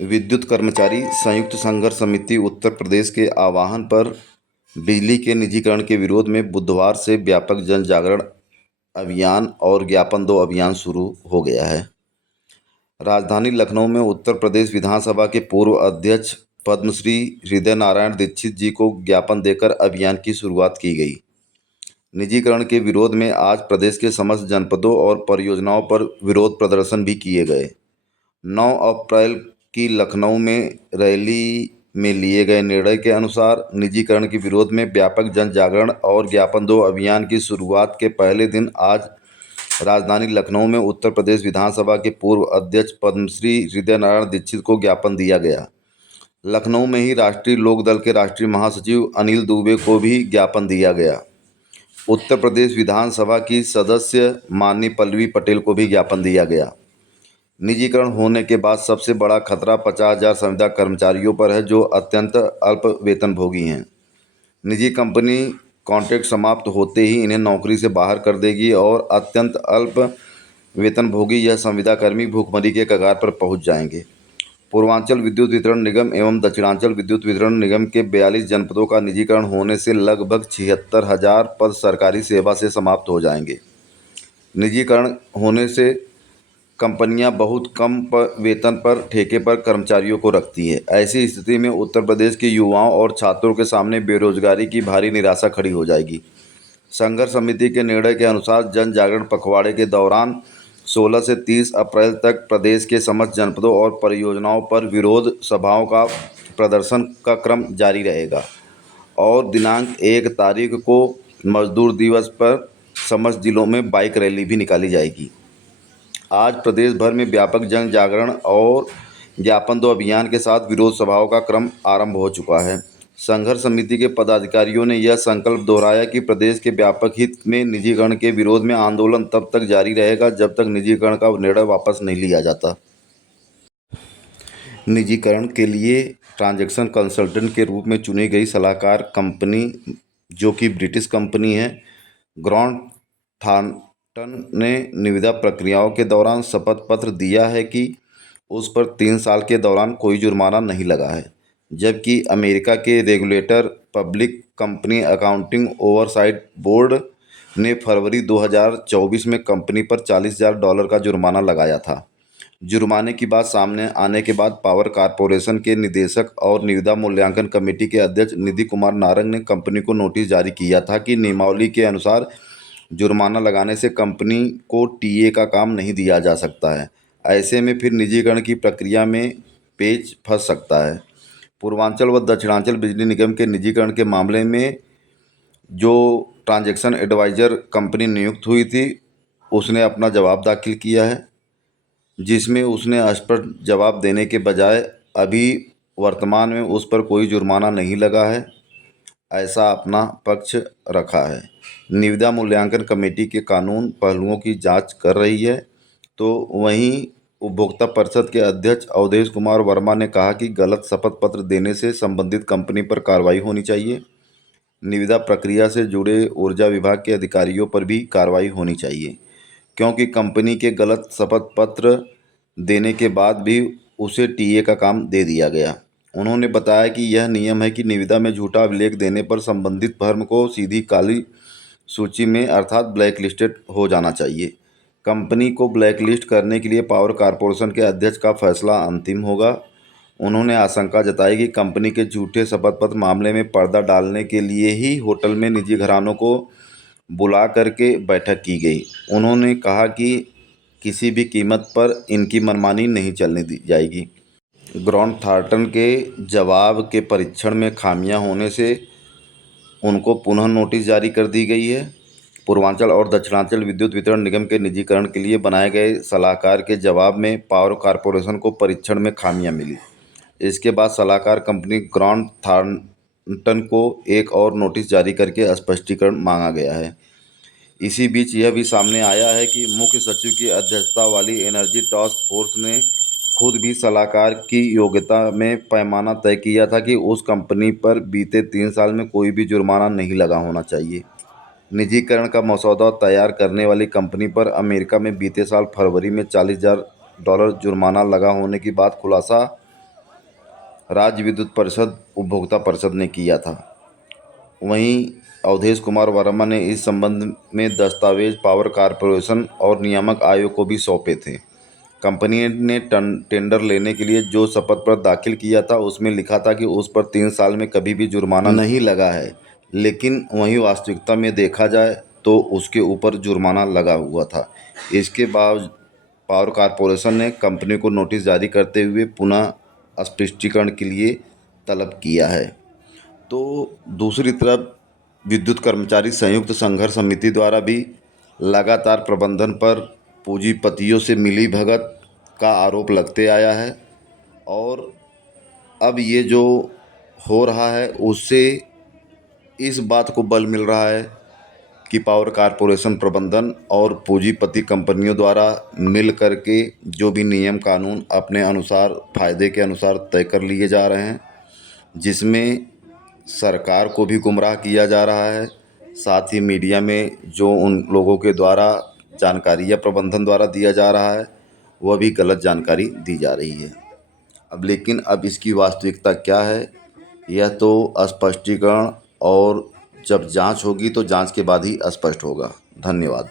विद्युत कर्मचारी संयुक्त संघर्ष समिति उत्तर प्रदेश के आह्वान पर बिजली के निजीकरण के विरोध में बुधवार से व्यापक जन जागरण अभियान और ज्ञापन दो अभियान शुरू हो गया है। राजधानी लखनऊ में उत्तर प्रदेश विधानसभा के पूर्व अध्यक्ष पद्मश्री हृदय नारायण दीक्षित जी को ज्ञापन देकर अभियान की शुरुआत की गई। निजीकरण के विरोध में आज प्रदेश के समस्त जनपदों और परियोजनाओं पर विरोध प्रदर्शन भी किए गए। 9 अप्रैल की लखनऊ में रैली में लिए गए निर्णय के अनुसार निजीकरण के विरोध में व्यापक जन जागरण और ज्ञापन दो अभियान की शुरुआत के पहले दिन आज राजधानी लखनऊ में उत्तर प्रदेश विधानसभा के पूर्व अध्यक्ष पद्मश्री हृदय नारायण दीक्षित को ज्ञापन दिया गया। लखनऊ में ही राष्ट्रीय लोकदल के राष्ट्रीय महासचिव अनिल दुबे को भी ज्ञापन दिया गया। उत्तर प्रदेश विधानसभा की सदस्य माननीय पल्लवी पटेल को भी ज्ञापन दिया गया। निजीकरण होने के बाद सबसे बड़ा खतरा 50,000 संविदा कर्मचारियों पर है, जो अत्यंत अल्प वेतनभोगी हैं। निजी कंपनी कॉन्ट्रैक्ट समाप्त होते ही इन्हें नौकरी से बाहर कर देगी और अत्यंत अल्प वेतनभोगी यह संविदाकर्मी भूखमरी के कगार पर पहुंच जाएंगे। पूर्वांचल विद्युत वितरण निगम एवं दक्षिणांचल विद्युत वितरण निगम के 42 जनपदों का निजीकरण होने से लगभग 76,000 पद सरकारी सेवा से समाप्त हो जाएंगे। निजीकरण होने से कंपनियां बहुत कम वेतन पर ठेके पर कर्मचारियों को रखती है। ऐसी स्थिति में उत्तर प्रदेश के युवाओं और छात्रों के सामने बेरोजगारी की भारी निराशा खड़ी हो जाएगी। संघर्ष समिति के निर्णय के अनुसार जन जागरण पखवाड़े के दौरान 16 से 30 अप्रैल तक प्रदेश के समस्त जनपदों और परियोजनाओं पर विरोध सभाओं का प्रदर्शन का क्रम जारी रहेगा और दिनांक 1 तारीख को मजदूर दिवस पर समस्त जिलों में बाइक रैली भी निकाली जाएगी। आज प्रदेश भर में व्यापक जन जागरण और ज्ञापन दो अभियान के साथ विरोध सभाओं का क्रम आरंभ हो चुका है। संघर्ष समिति के पदाधिकारियों ने यह संकल्प दोहराया कि प्रदेश के व्यापक हित में निजीकरण के विरोध में आंदोलन तब तक जारी रहेगा जब तक निजीकरण का निर्णय वापस नहीं लिया जाता। निजीकरण के लिए ट्रांजैक्शन कंसल्टेंट के रूप में चुनी गई सलाहकार कंपनी, जो कि ब्रिटिश कंपनी है, ग्रांट थॉर्नटन ने निविदा प्रक्रियाओं के दौरान शपथ पत्र दिया है कि उस पर 3 साल के दौरान कोई जुर्माना नहीं लगा है, जबकि अमेरिका के regulator public company accounting oversight board ने फरवरी 2024 में कंपनी पर $40,000 का जुर्माना लगाया था। जुर्माने की बात सामने आने के बाद पावर कॉरपोरेशन के निदेशक और निविदा मूल्यांकन कमेटी के अध्यक्ष निधि कुमार नारंग ने कंपनी को नोटिस जारी किया था कि नियमावली के अनुसार जुर्माना लगाने से कंपनी को टीए का काम नहीं दिया जा सकता है। ऐसे में फिर निजीकरण की प्रक्रिया में पेच फंस सकता है। पूर्वांचल व दक्षिणांचल बिजली निगम के निजीकरण के मामले में जो ट्रांजैक्शन एडवाइज़र कंपनी नियुक्त हुई थी, उसने अपना जवाब दाखिल किया है, जिसमें उसने स्पष्ट जवाब देने के बजाय अभी वर्तमान में उस पर कोई जुर्माना नहीं लगा है, ऐसा अपना पक्ष रखा है। निविदा मूल्यांकन कमेटी के कानून पहलुओं की जांच कर रही है, तो वहीं उपभोक्ता परिषद के अध्यक्ष अवधेश कुमार वर्मा ने कहा कि गलत शपथ पत्र देने से संबंधित कंपनी पर कार्रवाई होनी चाहिए। निविदा प्रक्रिया से जुड़े ऊर्जा विभाग के अधिकारियों पर भी कार्रवाई होनी चाहिए, क्योंकि कंपनी के गलत शपथ पत्र देने के बाद भी उसे टीए का काम दे दिया गया। उन्होंने बताया कि यह नियम है कि निविदा में झूठा अभिलेख देने पर संबंधित फर्म को सीधी काली सूची में अर्थात ब्लैक लिस्टेड हो जाना चाहिए। कंपनी को ब्लैक लिस्ट करने के लिए पावर कॉरपोरेशन के अध्यक्ष का फैसला अंतिम होगा। उन्होंने आशंका जताई कि कंपनी के झूठे शपथ पत्र मामले में पर्दा डालने के लिए ही होटल में निजी घरानों को बुला करके बैठक की गई। उन्होंने कहा कि किसी भी कीमत पर इनकी मनमानी नहीं चलने दी जाएगी। ग्रांट थॉर्नटन के जवाब के परीक्षण में खामियां होने से उनको पुनः नोटिस जारी कर दी गई है। पूर्वांचल और दक्षिणांचल विद्युत वितरण निगम के निजीकरण के लिए बनाए गए सलाहकार के जवाब में पावर कॉरपोरेशन को परीक्षण में खामियां मिली। इसके बाद सलाहकार कंपनी ग्रांट थॉर्नटन को एक और नोटिस जारी करके स्पष्टीकरण मांगा गया है। इसी बीच यह भी सामने आया है कि मुख्य सचिव की अध्यक्षता वाली एनर्जी टास्क फोर्स ने खुद भी सलाहकार की योग्यता में पैमाना तय किया था कि उस कंपनी पर बीते 3 साल में कोई भी जुर्माना नहीं लगा होना चाहिए। निजीकरण का मसौदा तैयार करने वाली कंपनी पर अमेरिका में बीते साल फरवरी में $40,000 जुर्माना लगा होने की बात खुलासा राज्य विद्युत परिषद उपभोक्ता परिषद ने किया था। वहीं अवधेश कुमार वर्मा ने इस संबंध में दस्तावेज पावर कॉरपोरेशन और नियामक आयोग को भी सौंपे थे। कंपनी ने टेंडर लेने के लिए जो शपथ पत्र दाखिल किया था उसमें लिखा था कि उस पर 3 साल में कभी भी जुर्माना नहीं लगा है, लेकिन वहीं वास्तविकता में देखा जाए तो उसके ऊपर जुर्माना लगा हुआ था। इसके बाद पावर कॉरपोरेशन ने कंपनी को नोटिस जारी करते हुए पुनः स्पष्टीकरण के लिए तलब किया है। तो दूसरी तरफ विद्युत कर्मचारी संयुक्त संघर्ष समिति द्वारा भी लगातार प्रबंधन पर पूंजीपतियों से मिलीभगत का आरोप लगते आया है और अब ये जो हो रहा है उससे इस बात को बल मिल रहा है कि पावर कॉरपोरेशन प्रबंधन और पूंजीपति कंपनियों द्वारा मिल करके जो भी नियम कानून अपने अनुसार फ़ायदे के अनुसार तय कर लिए जा रहे हैं, जिसमें सरकार को भी गुमराह किया जा रहा है। साथ ही मीडिया में जो उन लोगों के द्वारा जानकारी या प्रबंधन द्वारा दिया जा रहा है वह भी गलत जानकारी दी जा रही है। अब इसकी वास्तविकता क्या है यह तो स्पष्टीकरण और जब जांच होगी तो जांच के बाद ही स्पष्ट होगा। धन्यवाद।